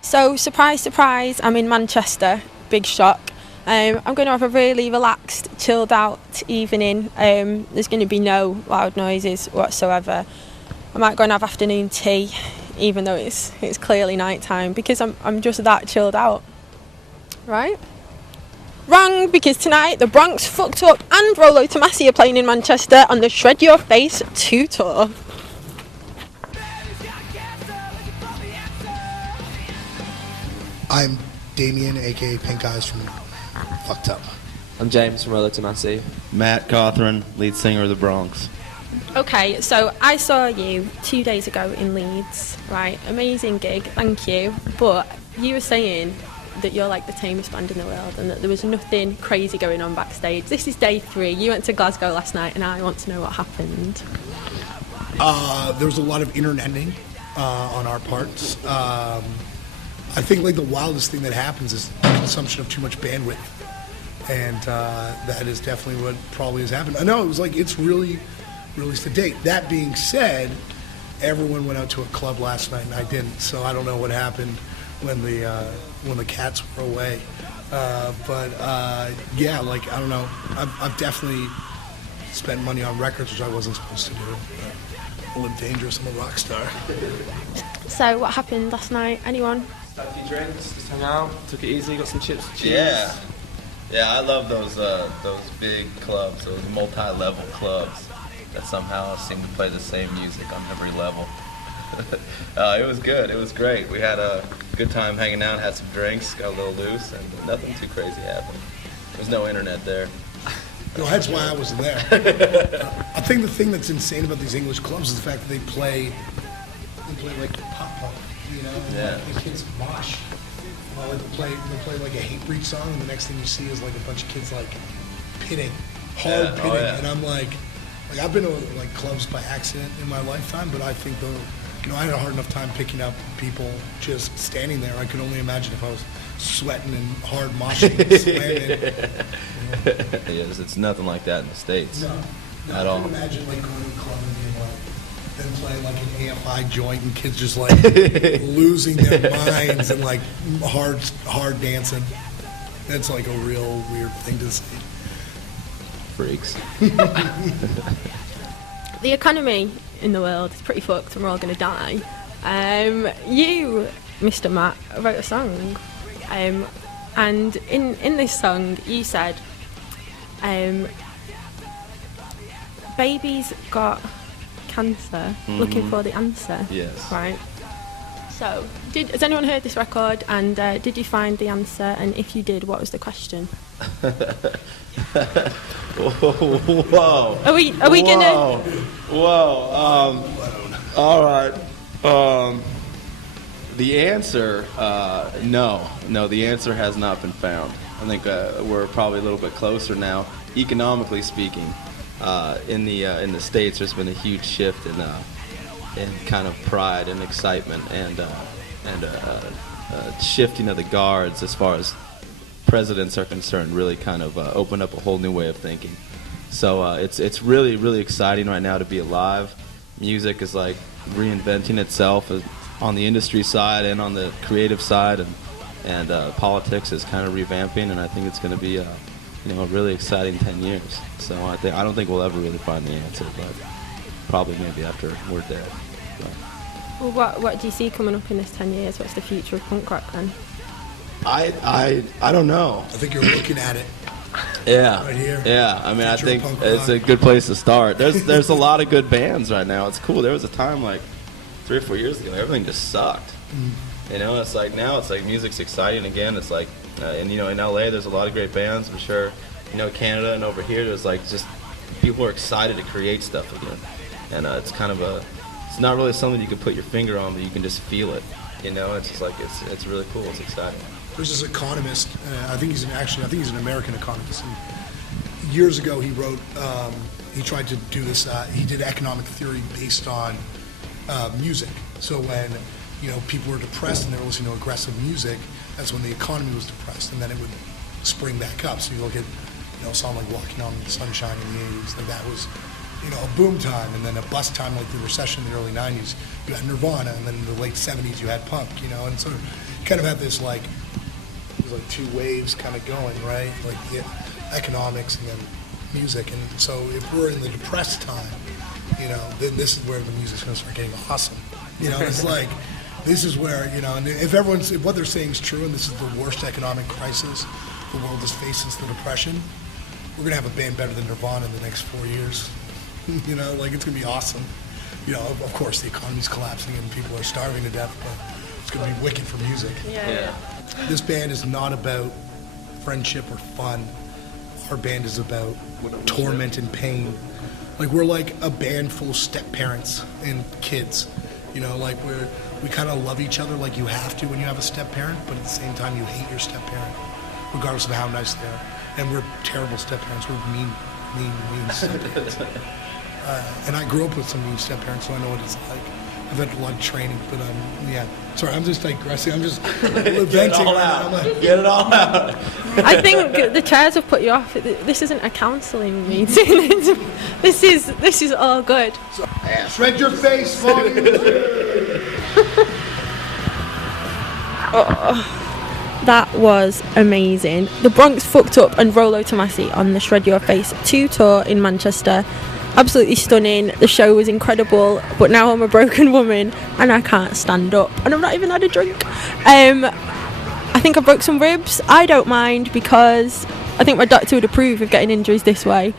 So, surprise, surprise, I'm in Manchester. Big shock. I'm going to have a really relaxed, chilled out evening. There's going to be no loud noises whatsoever. I might go and have afternoon tea, even though it's clearly night time, because I'm just that chilled out. Right? Wrong, because tonight the Bronx Fucked Up and Rolo Tomassi are playing in Manchester on the Shred Your Face 2 tour. I'm Damien, aka Pink Eyes from Fucked Up. I'm James from Rolo Tomassi. Matt Cawthron, lead singer of the Bronx. Okay, so I saw you 2 days ago in Leeds, right? Amazing gig, thank you. But you were saying that you're like the tamest band in the world and that there was nothing crazy going on backstage. This is day 3. You went to Glasgow last night and I want to know what happened. There was a lot of interneting on our parts. I think like the wildest thing that happens is consumption of too much bandwidth, and that is definitely what probably has happened. I know it was like it's really to date. That being said, everyone went out to a club last night and I didn't, so I don't know what happened when the cats were away. Yeah, like I don't know. I've definitely spent money on records which I wasn't supposed to do. I live dangerous. I'm a rock star. So what happened last night? Anyone? Had a few drinks, just hung out, took it easy, got some chips and cheese. Yeah, I love those big clubs, those multi-level clubs that somehow seem to play the same music on every level. It was good. It was great. We had a good time hanging out, had some drinks, got a little loose, and nothing too crazy happened. There's no internet there. No, that's why I wasn't there. I think the thing that's insane about these English clubs is the fact that they play like pop punk, you know? And yeah. Like, the kids mosh. Well, they play like a hate breed song, and the next thing you see is like a bunch of kids like pitting, hard pitting, and I'm like I've been to like clubs by accident in my lifetime, but I think I had a hard enough time picking up people just standing there. I could only imagine if I was sweating and hard moshing, slamming. Yes, it's nothing like that in the States. No, at all. I can imagine like going to a club and being like, them playing like an AFI joint and kids just like losing their minds and like hard dancing. That's like a real weird thing to say. Freaks. The economy in the world is pretty fucked and we're all going to die. You, Mr. Matt, wrote a song. And in this song you said, baby's got cancer, looking for the answer. Yes. Right. So, has anyone heard this record? And did you find the answer? And if you did, what was the question? Whoa. Are we gonna? Whoa. All right. The answer, no. The answer has not been found. I think we're probably a little bit closer now, economically speaking. In the States, there's been a huge shift in kind of pride and excitement and shifting of the guards as far as presidents are concerned. Really kind of opened up a whole new way of thinking. So it's really, really exciting right now to be alive. Music is like reinventing itself on the industry side and on the creative side, and politics is kind of revamping, and I think it's going to be a really exciting 10 years. So I don't think we'll ever really find the answer, but probably maybe after we're dead. Well, what do you see coming up in this 10 years? What's the future of punk rock then? I don't know. I think you're looking at it. Yeah. Right here. Yeah. I mean, I think punk it's rock. a good place to start. There's a lot of good bands right now. It's cool. There was a time like 3 or 4 years ago, everything just sucked. You know, it's like now it's like music's exciting again. It's like, and in LA there's a lot of great bands. I'm sure, Canada and over here there's like just people are excited to create stuff again. And it's kind of it's not really something you can put your finger on, but you can just feel it. It's just like it's really cool. It's exciting. There's this economist. I think he's an American economist. And years ago, he wrote. He tried to do this. He did economic theory based on music. So when people were depressed and they were listening to aggressive music, that's when the economy was depressed, and then it would spring back up. So you look at a song like "Walking on Sunshine" in the '80s. Like that was you know, a boom time and then a bust time like the recession in the early 90s. You had Nirvana, and then in the late 70s you had punk, you know, and so kind of had this like, there's like two waves kind of going, right? Like the economics and then music. And so if we're in the depressed time, you know, then this is where the music's going to start getting awesome. You know, it's like, this is where, you know, and if what they're saying is true, and this is the worst economic crisis the world has faced since the Depression, we're going to have a band better than Nirvana in the next 4 years. You know, like, it's going to be awesome. You know, of course, the economy's collapsing and people are starving to death, but it's going to be wicked for music. Yeah. This band is not about friendship or fun. Our band is about torment and pain. Like, we're like a band full of step parents and kids. You know, like we kind of love each other like you have to when you have a step parent, but at the same time you hate your step parent, regardless of how nice they are. And we're terrible step parents. We're mean step parents. And I grew up with some mean step parents, so I know what it's like. I've had a lot of training, but yeah. Sorry, I'm just digressing. I'm just venting. Get it all out. Get it all out. I think the chairs have put you off. This isn't a counselling meeting. This is all good. Shred your face, volume 2. That was amazing. The Bronx fucked up and Rolo Tomassi on the Shred Your Face 2 tour in Manchester. Absolutely stunning. The show was incredible, but now I'm a broken woman and I can't stand up and I've not even had a drink. I think I broke some ribs. I don't mind because I think my doctor would approve of getting injuries this way.